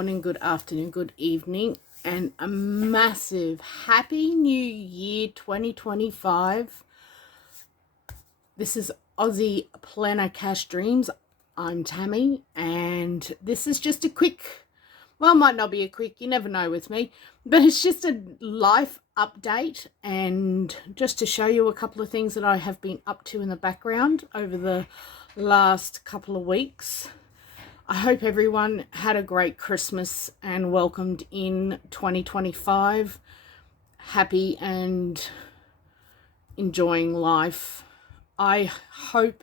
morning, good afternoon, good evening, and a massive Happy New Year 2025. This is Aussie Planner Cash Dreams. I'm Tammy, and this is just a quick, well, might not be a quick, you never know with me, but it's just a life update and just to show you a couple of things that I have been up to in the background over the last couple of weeks. I hope everyone had a great Christmas and welcomed in 2025. Happy and enjoying life. I hope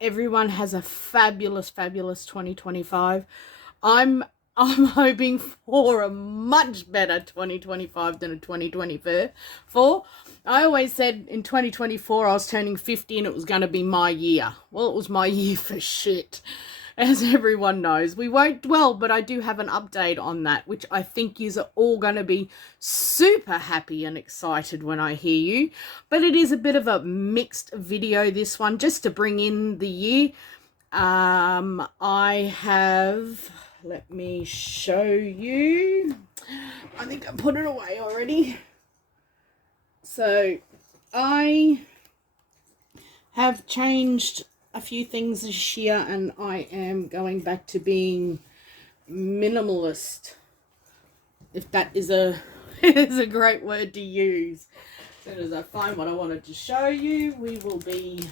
everyone has a fabulous 2025. I'm hoping for a much better 2025 than a 2024. I always said in 2024 I was turning 50 and it was going to be my year. Well, it was my year for shit. As everyone knows, we won't dwell, but I do have an update on that, which I think you are all going to be super happy and excited when I hear you. But it is a bit of a mixed video, this one, just to bring in the year. I have, let me show you. I think I put it away already. So I have changed a few things this year and I am going back to being minimalist, if that is a is a great word to use. As soon as I find what I wanted to show you, we will be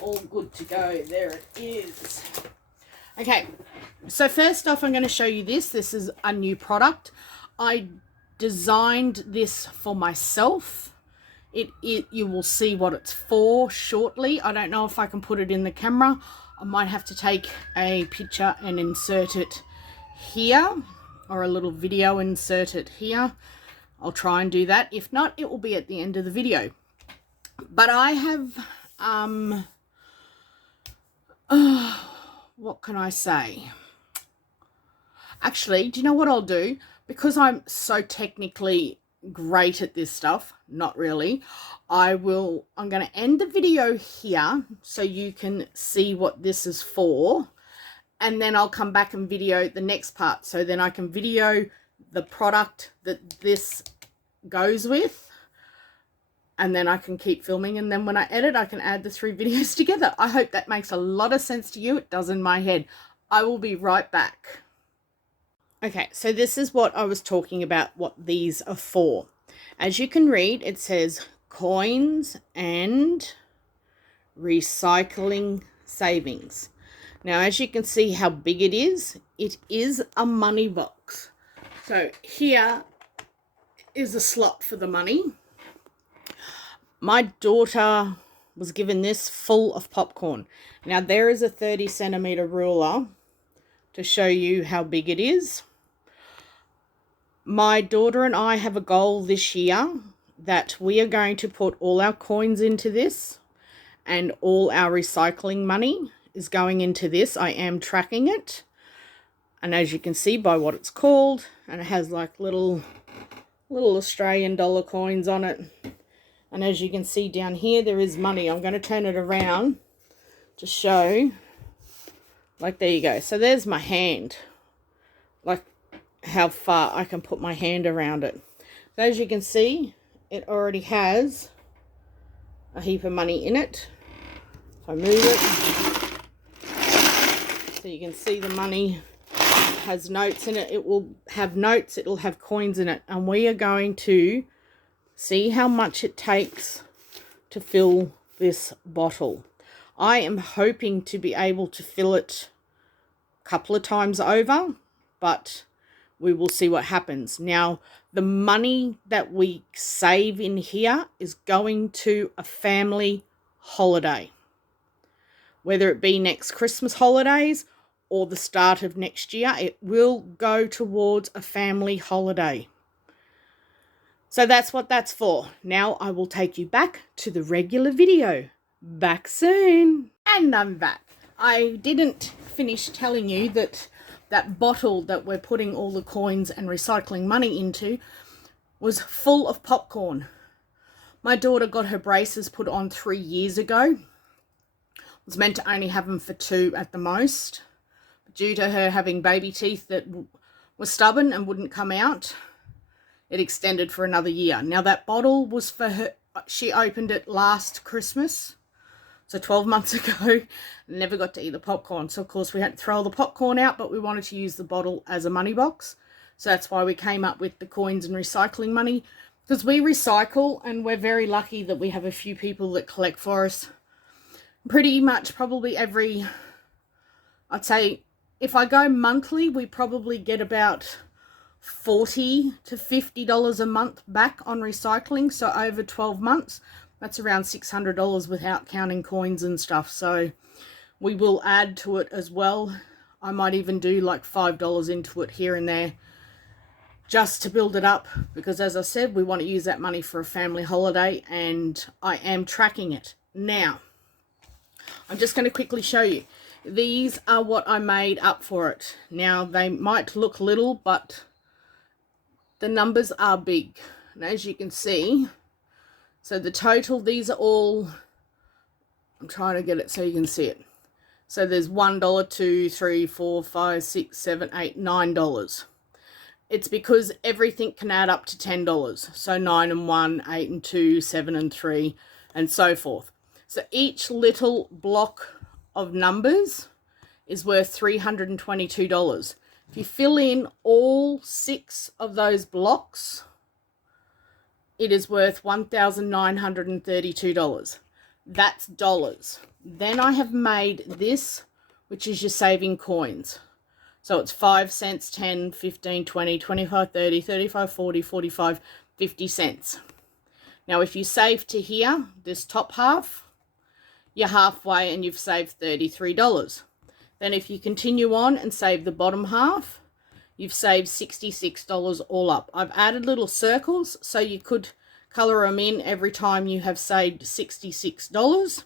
all good to go. There it is. Okay, so first off I'm going to show you this. This is a new product. I designed this for myself. You will see what it's for shortly. I don't know if I can put it in the camera. I might have to take a picture and insert it here, or a little video, insert it here. I'll try and do that. If not, it will be at the end of the video. But I have, what can I say? Actually, do you know what I'll do? Because I'm so technically great at this stuff, not really, I'm going to end the video here so you can see what this is for, and then I'll come back and video the next part, so then I can video the product that this goes with, and then I can keep filming, and then when I edit I can add the 3 videos together. I hope that makes a lot of sense to you. It does in my head. I will be right back. Okay, so this is what I was talking about, what these are for. As you can read, it says coins and recycling savings. Now, as you can see how big it is a money box. So here is a slot for the money. My daughter was given this full of popcorn. Now, there is a 30 centimeter ruler to show you how big it is. My daughter and I have a goal this year that we are going to put all our coins into this, and all our recycling money is going into this. I am tracking it, and as you can see by what it's called, and it has like little Australian dollar coins on it, and as you can see down here there is money. I'm going to turn it around to show. Like, there you go. So there's my hand, like how far I can put my hand around it. So as you can see, it already has a heap of money in it. If I move it, so you can see the money has notes in it. It will have notes, it will have coins in it, and we are going to see how much it takes to fill this bottle. I am hoping to be able to fill it a couple of times over, but we will see what happens. Now, the money that we save in here is going to a family holiday. Whether it be next Christmas holidays or the start of next year, it will go towards a family holiday. So that's what that's for. Now I will take you back to the regular video. Back soon. And I'm back. I didn't finish telling you that that bottle that we're putting all the coins and recycling money into was full of popcorn. My daughter got her braces put on 3 years ago. Was meant to only have them for 2 at the most. Due to her having baby teeth that was stubborn and wouldn't come out, it extended for another year. Now that bottle was for her, she opened it last Christmas, so 12 months ago. Never got to eat the popcorn, so of course we had to throw all the popcorn out, but we wanted to use the bottle as a money box. So that's why we came up with the coins and recycling money, because we recycle and we're very lucky that we have a few people that collect for us. Pretty much probably every, I'd say if I go monthly, we probably get about $40 to $50 a month back on recycling. So over 12 months, that's around $600 without counting coins and stuff. So we will add to it as well. I might even do like $5 into it here and there, just to build it up, because as I said, we want to use that money for a family holiday, and I am tracking it. Now, I'm just going to quickly show you. These are what I made up for it. Now, they might look little, but the numbers are big. And as you can see, so the total, these are all, I'm trying to get it so you can see it. So there's $1, $2, $3, $4, $5, $6, $7, $8, $9. It's because everything can add up to $10. So 9 and 1, 8 and 2, 7 and 3, and so forth. So each little block of numbers is worth $322. If you fill in all 6 of those blocks, it is worth $1,932. That's dollars. Then I have made this, which is your saving coins. So it's 5 cents, 10, 15, 20, 25, 30, 35, 40, 45, 50 cents. Now, if you save to here, this top half, you're halfway and you've saved $33. Then if you continue on and save the bottom half, you've saved $66 all up. I've added little circles so you could color them in every time you have saved $66.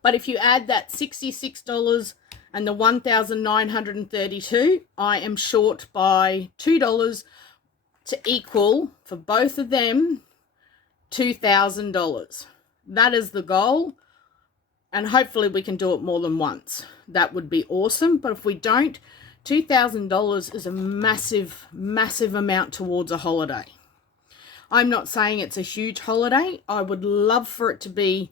But if you add that $66 and the $1,932, I am short by $2 to equal, for both of them, $2,000. That is the goal, and hopefully we can do it more than once. That would be awesome, but if we don't, $2,000 is a massive, massive amount towards a holiday. I'm not saying it's a huge holiday. I would love for it to be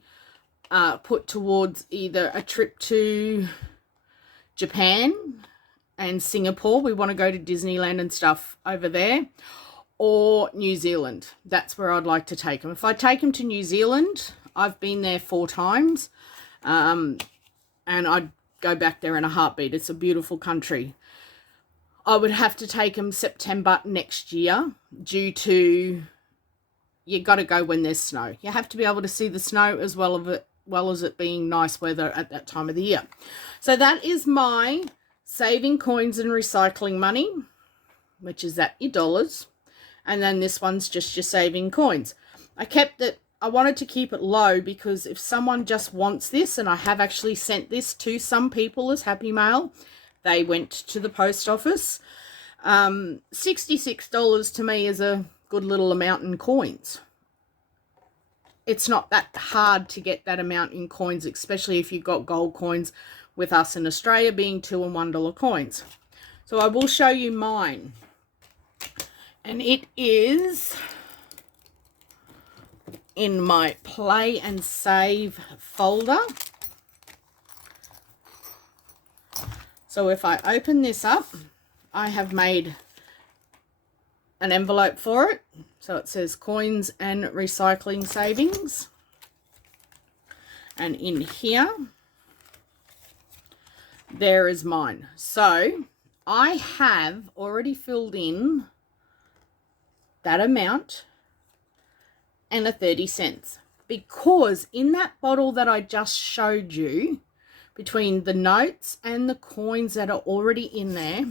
put towards either a trip to Japan and Singapore. We want to go to Disneyland and stuff over there, or New Zealand. That's where I'd like to take them. If I take them to New Zealand, I've been there 4 times, and I'd go back there in a heartbeat. It's a beautiful country. I would have to take them September next year, due to, you got to go when there's snow. You have to be able to see the snow as well as it being nice weather at that time of the year. So that is my saving coins and recycling money, which is at your dollars. And then this one's just your saving coins. I kept it, I wanted to keep it low, because if someone just wants this, and I have actually sent this to some people as Happy Mail, they went to the post office. $66 to me is a good little amount in coins. It's not that hard to get that amount in coins, especially if you've got gold coins, with us in Australia being $2 and $1 coins. So I will show you mine. And it is in my Play and Save folder. So if I open this up, I have made an envelope for it. So it says coins and recycling savings. And in here, there is mine. So I have already filled in that amount and a 30 cents. Because in that bottle that I just showed you, between the notes and the coins that are already in there,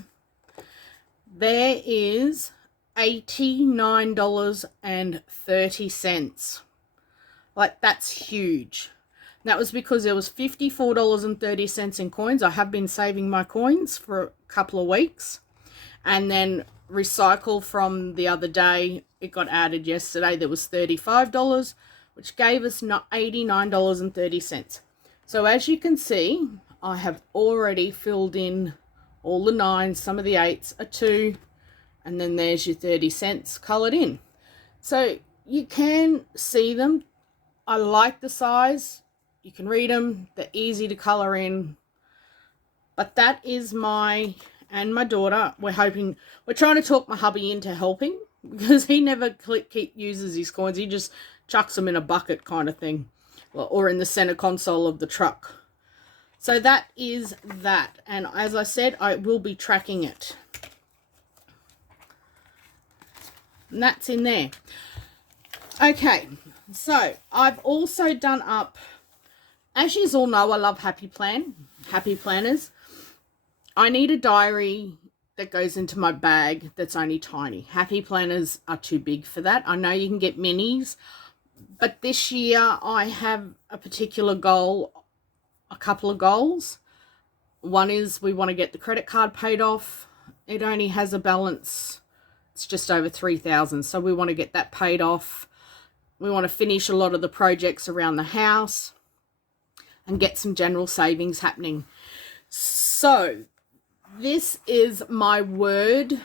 there is $89.30. Like, that's huge. That was because there was $54.30 in coins. I have been saving my coins for a couple of weeks. And then recycle from the other day, it got added yesterday. There was $35, which gave us $89.30. So as you can see, I have already filled in all the 9s, some of the 8s are 2, and then there's your 30 cents coloured in. So you can see them. I like the size. You can read them. They're easy to colour in. But that is my daughter. We're trying to talk my hubby into helping, because he never uses his coins. He just chucks them in a bucket kind of thing, or in the center console of the truck. So that is that. And as I said, I will be tracking it. And that's in there. Okay, so I've also done up, as you all know, I love Happy Planners. I need a diary that goes into my bag that's only tiny. Happy Planners are too big for that. I know you can get minis, but this year I have a particular goal, a couple of goals. One is we want to get the credit card paid off. It only has a balance, it's just over 3,000, so we want to get that paid off. We want to finish a lot of the projects around the house and get some general savings happening. So this is my word.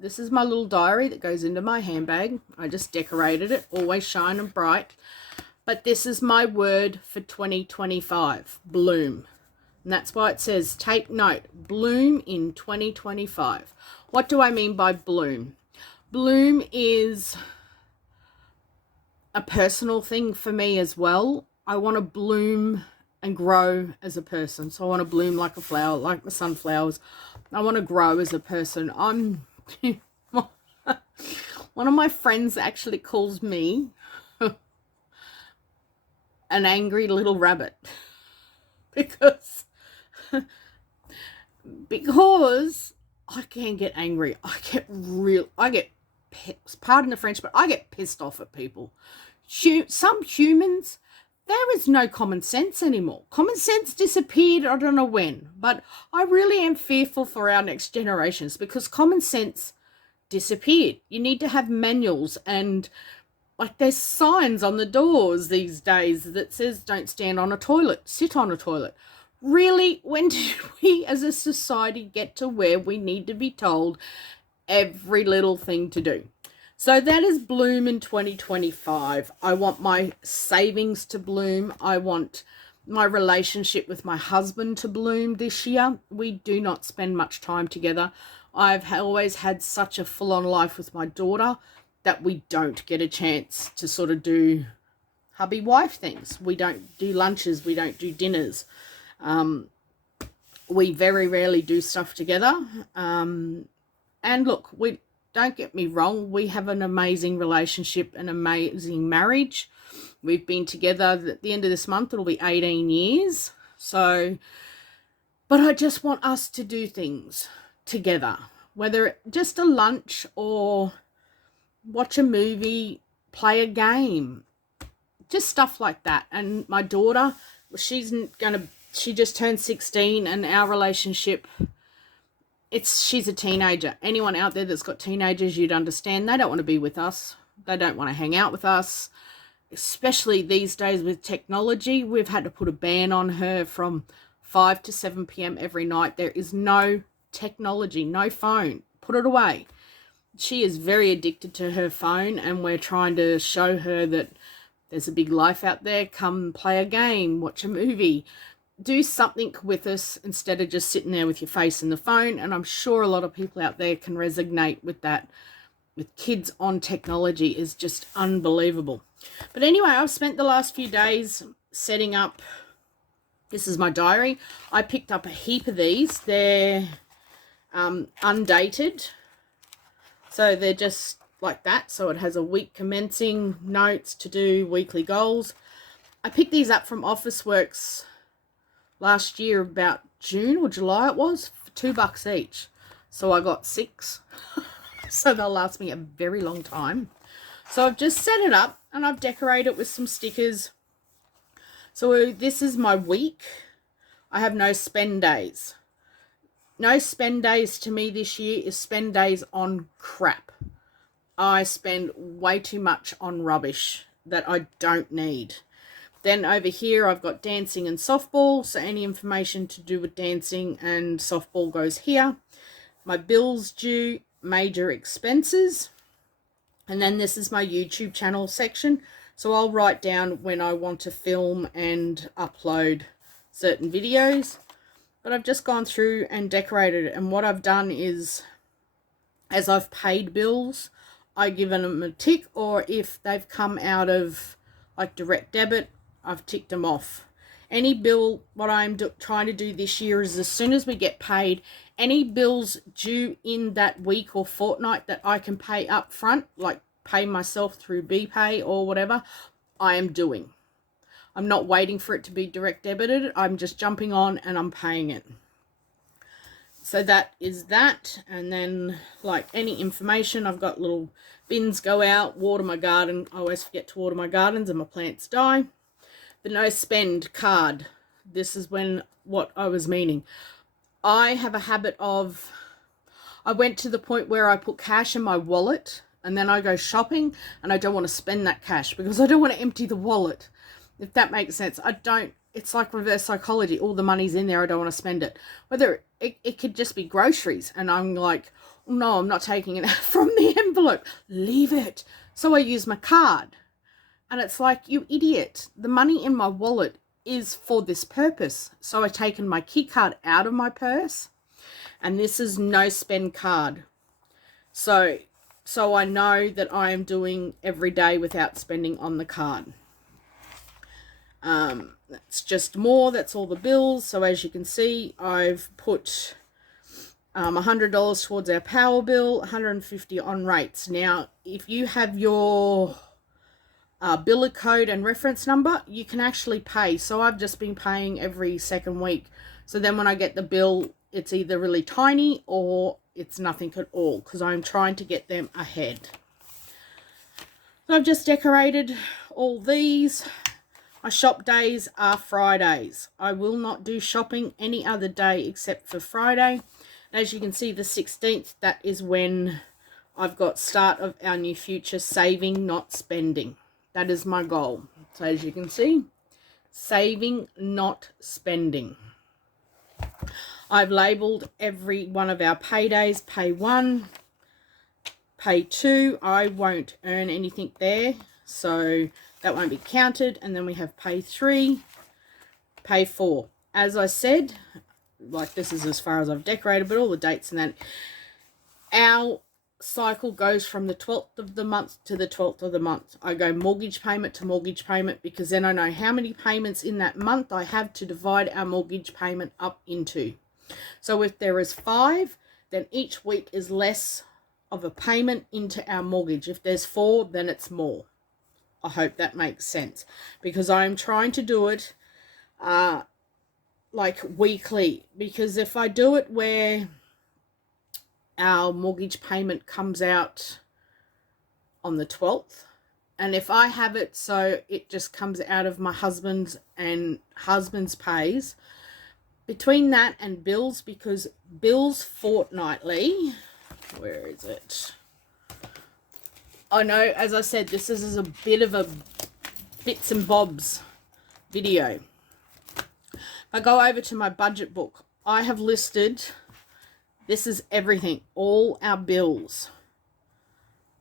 This is my little diary that goes into my handbag. I just decorated it, always shine and bright. But this is my word for 2025, bloom. And that's why it says, take note, bloom in 2025. What do I mean by bloom? Bloom is a personal thing for me as well. I want to bloom and grow as a person. So I want to bloom like a flower, like the sunflowers. I want to grow as a person. I'm one of my friends actually calls me an angry little rabbit because I can get angry. I get pardon the French, but I get pissed off at people. Some humans, there is no common sense anymore. Common sense disappeared, I don't know when, but I really am fearful for our next generations because common sense disappeared. You need to have manuals, and like there's signs on the doors these days that says don't stand on a toilet, sit on a toilet. Really, when did we as a society get to where we need to be told every little thing to do? So that is bloom in 2025. I want my savings to bloom. I want my relationship with my husband to bloom this year. We do not spend much time together. I've always had such a full-on life with my daughter that we don't get a chance to sort of do hubby-wife things. We don't do lunches. We don't do dinners. We very rarely do stuff together. And look, don't get me wrong, we have an amazing relationship, an amazing marriage. We've been together, at the end of this month, it'll be 18 years. So, but I just want us to do things together, whether just a lunch or watch a movie, play a game, just stuff like that. And my daughter, she just turned 16, and our relationship, she's a teenager. Anyone out there that's got teenagers, you'd understand. They don't want to be with us. They don't want to hang out with us, especially these days with technology. We've had to put a ban on her from 5 to 7 p.m. every night. There is no technology, no phone. Put it away. She is very addicted to her phone, and we're trying to show her that there's a big life out there. Come play a game, watch a movie, do something with us instead of just sitting there with your face in the phone. And I'm sure a lot of people out there can resonate with that. With kids on technology is just unbelievable. But anyway, I've spent the last few days setting up. This is my diary. I picked up a heap of these. They're undated. So they're just like that. So it has a week commencing, notes to do, weekly goals. I picked these up from Officeworks last year, about June or July it was, for $2 each. So I got 6. So they'll last me a very long time. So I've just set it up and I've decorated it with some stickers. So this is my week. I have no spend days. No spend days to me this year is spend days on crap. I spend way too much on rubbish that I don't need. Then over here, I've got dancing and softball. So any information to do with dancing and softball goes here. My bills due, major expenses. And then this is my YouTube channel section. So I'll write down when I want to film and upload certain videos. But I've just gone through and decorated it. And what I've done is, as I've paid bills, I've given them a tick. Or if they've come out of like direct debit, I've ticked them off. Any bill, what I'm trying to do this year is as soon as we get paid, any bills due in that week or fortnight that I can pay up front, like pay myself through BPay or whatever, I am doing. I'm not waiting for it to be direct debited. I'm just jumping on and I'm paying it. So that is that. And then like any information, I've got little bins go out, water my garden. I always forget to water my gardens and my plants die. The no spend card. This is what I was meaning. I have a habit of, I went to the point where I put cash in my wallet and then I go shopping and I don't want to spend that cash because I don't want to empty the wallet. If that makes sense. It's like reverse psychology. All the money's in there. I don't want to spend it. Whether it could just be groceries and I'm like, no, I'm not taking it out from the envelope. Leave it. So I use my card. And it's like, you idiot. The money in my wallet is for this purpose. So I've taken my key card out of my purse. And this is no spend card. So I know that I am doing every day without spending on the card. That's just more. That's all the bills. So as you can see, I've put $100 towards our power bill, $150 on rates. Now, if you have your biller code and reference number, you can actually pay. So I've just been paying every second week. So then when I get the bill, it's either really tiny or it's nothing at all because I'm trying to get them ahead. So I've just decorated all these. My shop days are Fridays. I will not do shopping any other day except for Friday. And as you can see, the 16th, that is when I've got start of our new future, saving, not spending. That is my goal. So as you can see, saving, not spending. I've labeled every one of our paydays. Pay 1, pay 2. I won't earn anything there, so that won't be counted. And then we have pay 3, pay 4. As I said, like this is as far as I've decorated, but all the dates and that. Our cycle goes from the 12th of the month to the 12th of the month. I go mortgage payment to mortgage payment because then I know how many payments in that month I have to divide our mortgage payment up into. So if there is 5, then each week is less of a payment into our mortgage. If there's 4, then it's more. I hope that makes sense because I'm trying to do it like weekly, because if I do it where our mortgage payment comes out on the 12th, and if I have it so it just comes out of my husband's and husband's pays, between that and bills, because bills fortnightly, where is it? I know, as I said, this is a bit of a bits and bobs video. I go over to my budget book. I have listed, this is everything, all our bills,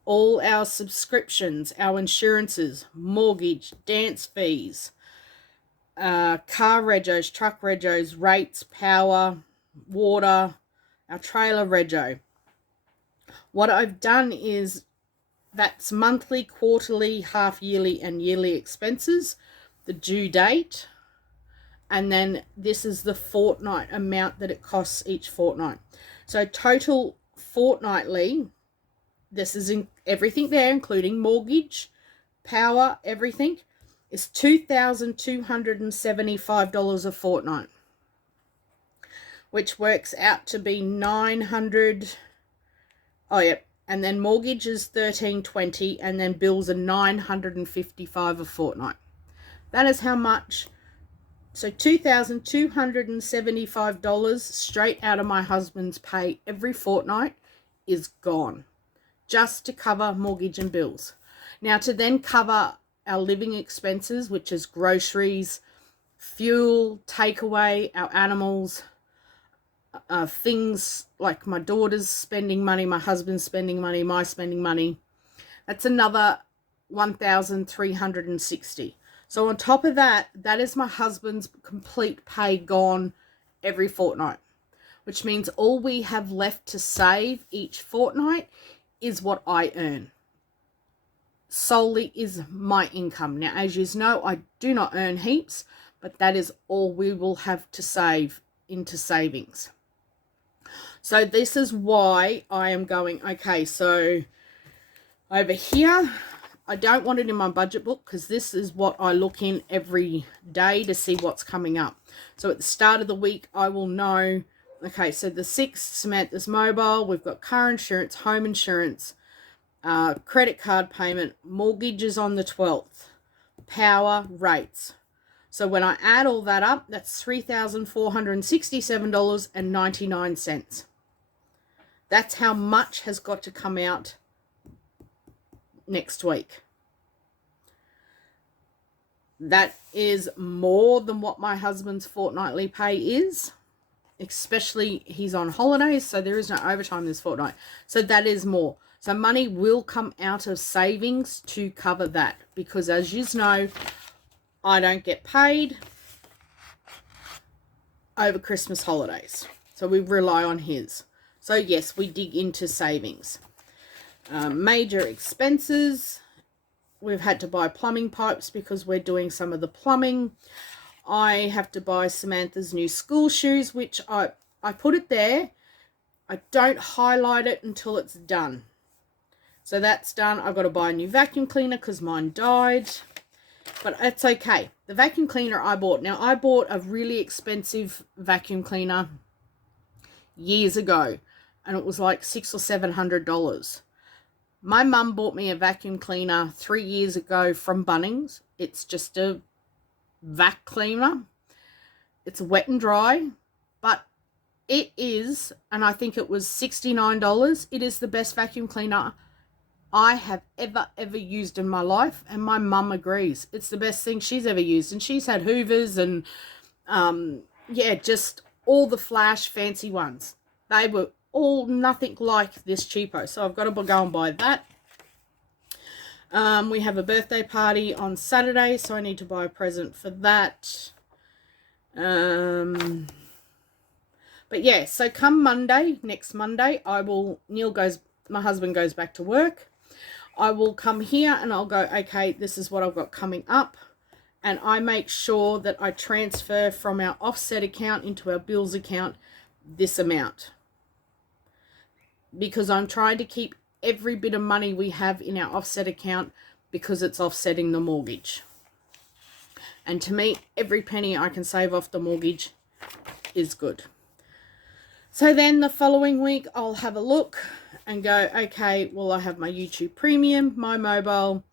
all our subscriptions, our insurances, mortgage, dance fees, car regos, truck regos, rates, power, water, our trailer rego. What I've done is, that's monthly, quarterly, half yearly and yearly expenses, the due date, and then this is the fortnight amount that it costs each fortnight. So total fortnightly, this is in everything there, including mortgage, power, everything, is $2,275 a fortnight, which works out to be $900. Oh, yep. And then mortgage is $1,320, and then bills are $955 a fortnight. That is how much. So $2,275 straight out of my husband's pay every fortnight is gone, just to cover mortgage and bills. Now, to then cover our living expenses, which is groceries, fuel, takeaway, our animals, things like my daughter's spending money, my husband's spending money, my spending money. That's another $1,360. So on top of that, that is my husband's complete pay gone every fortnight, which means all we have left to save each fortnight is what I earn. Solely is my income. Now, as you know, I do not earn heaps, but that is all we will have to save into savings. So this is why I am going, okay, so over here, I don't want it in my budget book because this is what I look in every day to see what's coming up. So at the start of the week, I will know, okay, so the 6th, Samantha's mobile, we've got car insurance, home insurance, credit card payment, mortgages on the 12th, power, rates. So when I add all that up, that's $3,467.99. That's how much has got to come out next week. That is more than what my husband's fortnightly pay is, especially he's on holidays, so there is no overtime this fortnight. So that is more. So money will come out of savings to cover that, because as you know, I don't get paid over Christmas holidays. So we rely on his. So yes, we dig into savings. Major expenses. We've had to buy plumbing pipes because we're doing some of the plumbing. I have to buy Samantha's new school shoes, which I put it there. I don't highlight it until it's done. So that's done. I've got to buy a new vacuum cleaner because mine died. But it's okay. The vacuum cleaner I bought. Now, I bought a really expensive vacuum cleaner years ago, and it was like $600 or $700. My mum bought me a vacuum cleaner 3 years ago from Bunnings. It's just a vac cleaner. It's wet and dry, but it is, and I think it was $69. It is the best vacuum cleaner I have ever used in my life, and my mum agrees. It's the best thing she's ever used, and she's had Hoovers and, yeah, just all the flash fancy ones. They were all nothing like this cheapo, so I've got to go and buy that. We have a birthday party on Saturday, so I need to buy a present for that. But yeah, so come Monday, next Monday, my husband goes back to work. I will come here and I'll go, okay, this is what I've got coming up. And I make sure that I transfer from our offset account into our bills account this amount, because I'm trying to keep every bit of money we have in our offset account because it's offsetting the mortgage. And to me, every penny I can save off the mortgage is good. So then the following week, I'll have a look and go, okay, well, I have my YouTube Premium, my mobile,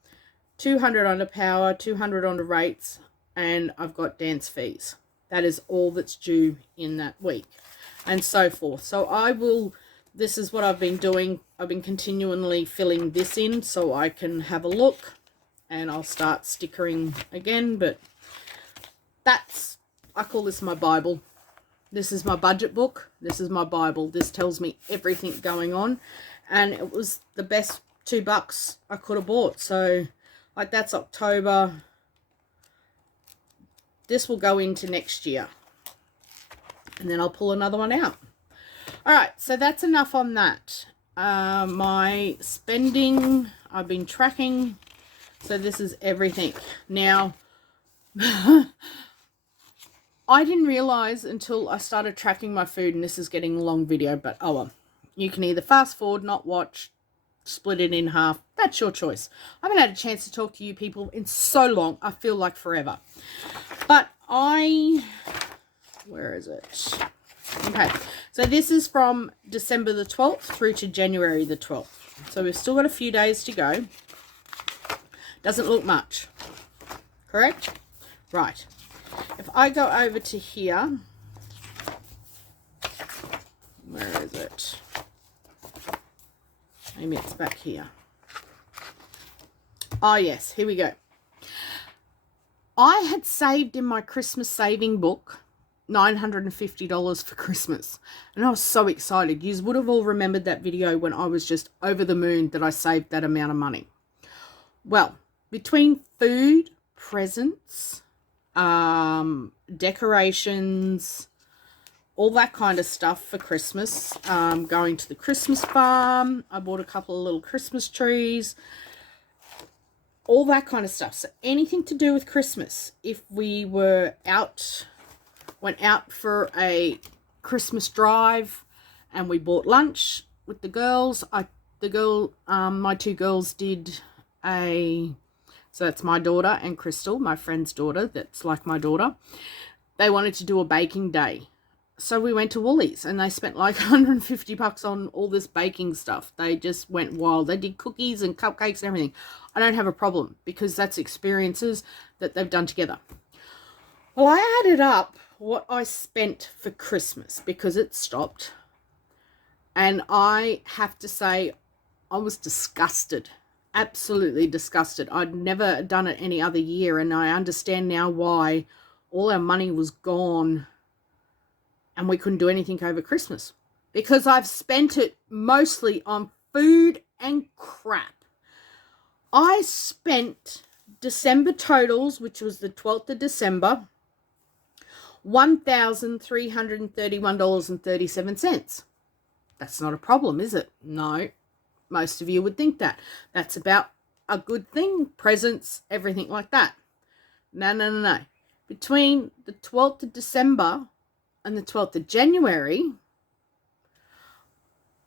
$200 under power, $200 under rates, and I've got dance fees. That is all that's due in that week, and so forth. So this is what I've been doing. I've been continually filling this in so I can have a look, and I'll start stickering again, but I call this my Bible. This is my budget book. This is my Bible. This tells me everything going on, and it was the best $2 I could have bought. So, like, that's October. This will go into next year, and then I'll pull another one out. All right, so that's enough on that. My spending, I've been tracking. So this is everything. Now, I didn't realize until I started tracking my food, and this is getting a long video, but oh well. You can either fast forward, not watch, split it in half. That's your choice. I haven't had a chance to talk to you people in so long. I feel like forever. But where is it? Okay, so this is from December the 12th through to January the 12th. So we've still got a few days to go. Doesn't look much. Correct? Right. If I go over to here, where is it? Maybe it's back here. Oh, yes, here we go. I had saved in my Christmas saving book $950 for Christmas, and I was so excited. You would have all remembered that video when I was just over the moon that I saved that amount of money. Well, between food, presents, decorations, all that kind of stuff for Christmas, going to the Christmas farm, I bought a couple of little Christmas trees, all that kind of stuff. So anything to do with Christmas. If we went out for a Christmas drive and we bought lunch with the girls, my two girls did so that's my daughter and Crystal, my friend's daughter, that's like my daughter. They wanted to do a baking day. So we went to Woolies and they spent like $150 on all this baking stuff. They just went wild. They did cookies and cupcakes and everything. I don't have a problem because that's experiences that they've done together. Well, I added up what I spent for Christmas because it stopped. And I have to say, I was disgusted. Absolutely disgusted. I'd never done it any other year, and I understand now why all our money was gone and we couldn't do anything over Christmas, because I've spent it mostly on food and crap. I spent December totals, which was the 12th of December, $1,331.37. That's not a problem, is it? No. Most of you would think that. That's about a good thing. Presents, everything like that. No. Between the 12th of December and the 12th of January,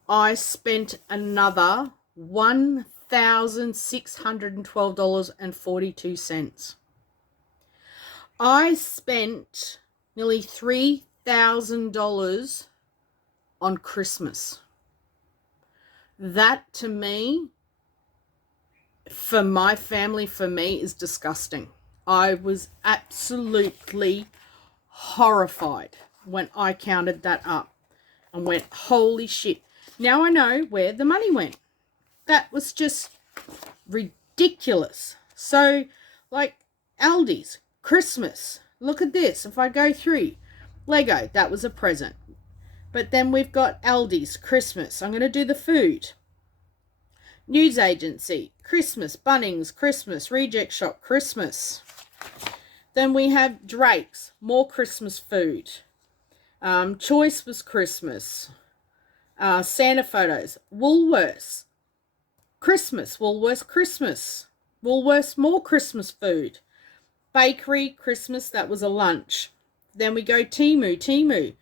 I spent another $1,612.42. I spent nearly $3,000 on Christmas. That, to me, for my family, for me, is disgusting. I was absolutely horrified when I counted that up and went, holy shit. Now I know where the money went. That was just ridiculous. So, like, Aldi's, Christmas. Look at this. If I go through, Lego, that was a present. But then we've got Aldi's, Christmas. I'm going to do the food. News agency, Christmas. Bunnings, Christmas. Reject shop, Christmas. Then we have Drake's, more Christmas food. Choice was Christmas. Santa photos, Woolworths, Christmas. Woolworths, Christmas. Woolworths, more Christmas food. Bakery, Christmas. That was a lunch. Then we go Temu.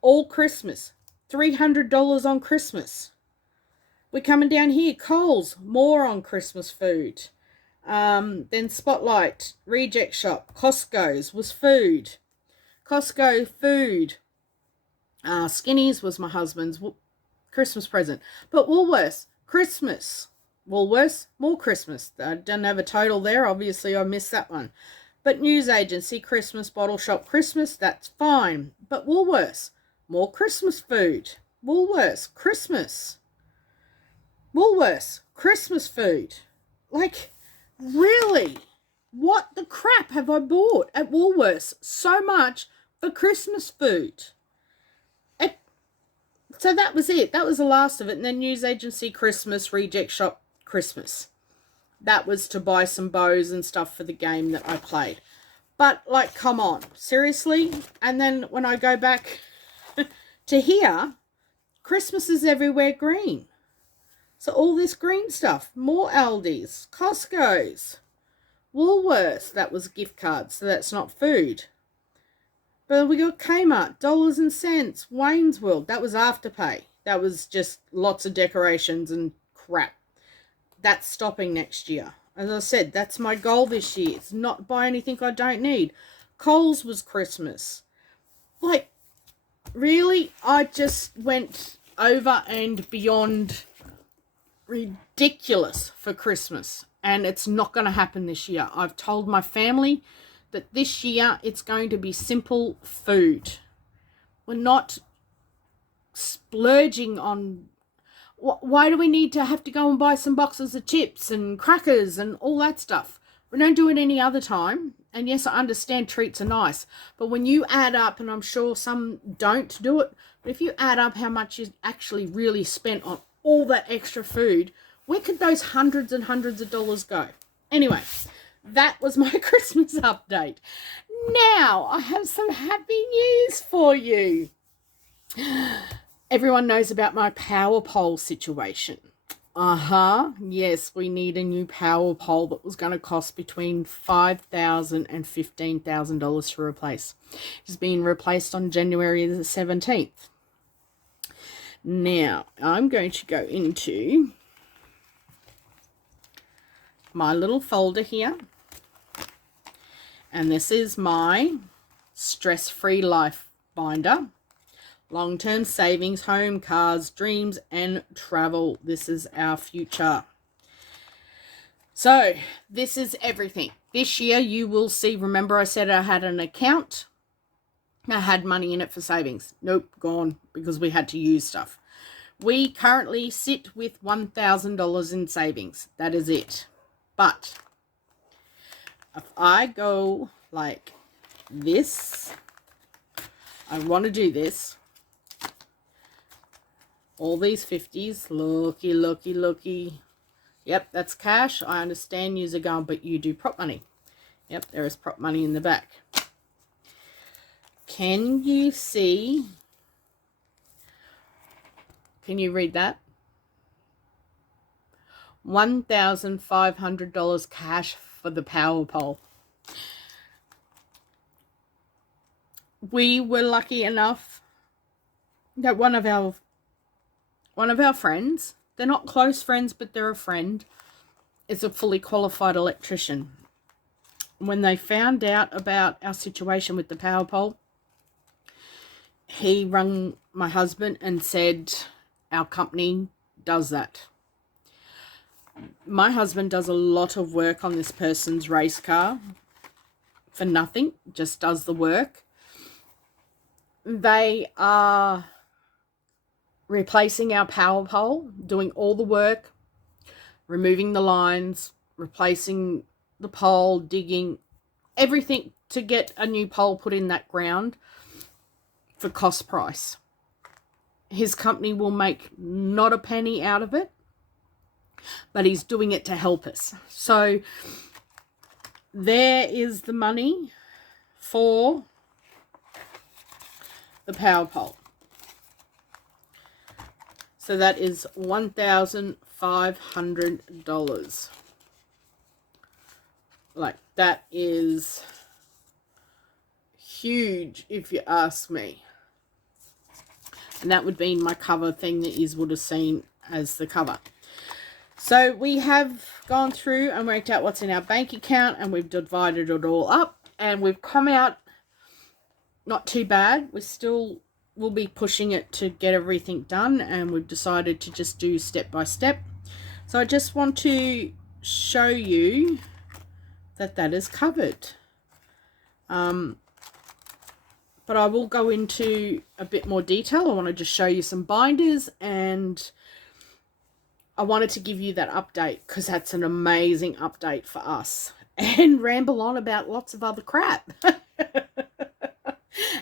All Christmas, $300 on Christmas. We're coming down here, Coles, more on Christmas food. Then Spotlight, Reject Shop, Costco's was food. Costco food. Skinny's was my husband's Christmas present. But Woolworths, Christmas. Woolworths, more Christmas. I don't have a total there. Obviously, I missed that one. But news agency, Christmas. Bottle shop, Christmas. That's fine. But Woolworths, more Christmas food. Woolworths, Christmas. Woolworths, Christmas food. Like, really? What the crap have I bought at Woolworths so much for Christmas food? So that was it. That was the last of it. And then news agency, Christmas. Reject shop, Christmas. That was to buy some bows and stuff for the game that I played. But, like, come on. Seriously? And then when I go back to here, Christmas is everywhere green. So all this green stuff. More Aldi's, Costco's, Woolworths. That was gift cards, so that's not food. But we got Kmart, dollars and cents, Wayne's World. That was Afterpay. That was just lots of decorations and crap. That's stopping next year. As I said, that's my goal this year. It's not buy anything I don't need. Coles was Christmas. Like, really? I just went over and beyond ridiculous for Christmas. And it's not going to happen this year. I've told my family that this year it's going to be simple food. We're not splurging on... Why do we need to have to go and buy some boxes of chips and crackers and all that stuff? We don't do it any other time. And yes, I understand treats are nice, but when you add up, and I'm sure some don't do it, but if you add up how much you actually really spent on all that extra food, where could those hundreds and hundreds of dollars go? Anyway, that was my Christmas update. Now, I have some happy news for you. Everyone knows about my power pole situation. Yes, we need a new power pole that was going to cost between $5,000 and $15,000 to replace. It's being replaced on January the 17th. Now, I'm going to go into my little folder here. And this is my Stress-Free Life binder. Long-term savings, home, cars, dreams, and travel. This is our future. So, this is everything. This year, you will see, remember I said I had an account? I had money in it for savings. Nope, gone, because we had to use stuff. We currently sit with $1,000 in savings. That is it. But if I go like this, I want to do this. All these 50s, looky, looky, looky. Yep, that's cash. I understand you're going, but you do prop money. Yep, there is prop money in the back. Can you see? Can you read that? $1,500 cash for the power pole. We were lucky enough that one of our friends, they're not close friends, but they're a friend, is a fully qualified electrician. When they found out about our situation with the power pole, he rang my husband and said, our company does that. My husband does a lot of work on this person's race car for nothing, just does the work. They are replacing our power pole, doing all the work, removing the lines, replacing the pole, digging, everything to get a new pole put in that ground for cost price. His company will make not a penny out of it, but he's doing it to help us. So there is the money for the power pole. So that is $1,500. Like, that is huge if you ask me. And that would be my cover thing that you would have seen as the cover. So we have gone through and worked out what's in our bank account, and we've divided it all up, and we've come out not too bad. We still will be pushing it to get everything done, and we've decided to just do step by step. So I just want to show you that that is covered. But I will go into a bit more detail. I want to just show you some binders, and I wanted to give you that update because that's an amazing update for us, and ramble on about lots of other crap.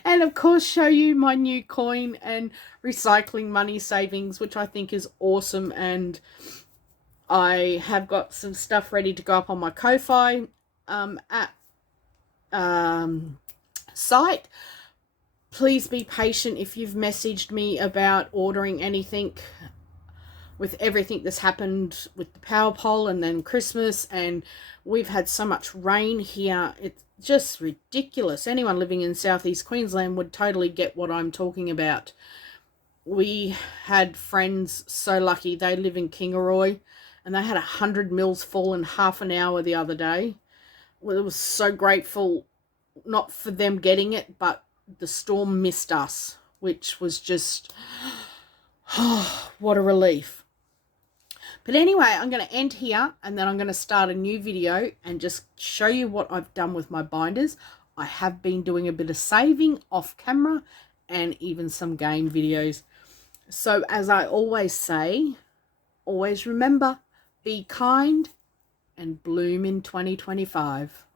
And of course show you my new coin and recycling money savings, which I think is awesome. And I have got some stuff ready to go up on my Ko-Fi site. Please be patient if you've messaged me about ordering anything with everything that's happened with the power pole and then Christmas, and we've had so much rain here. It's just ridiculous. Anyone living in southeast Queensland would totally get what I'm talking about. We had friends so lucky. They live in Kingaroy, and they had 100 mils fall in half an hour the other day. Well, it was so grateful, not for them getting it, but the storm missed us, which was just, oh, what a relief. But anyway, I'm going to end here, and then I'm going to start a new video and just show you what I've done with my binders. I have been doing a bit of saving off camera and even some game videos. So as I always say, always remember, be kind and bloom in 2025.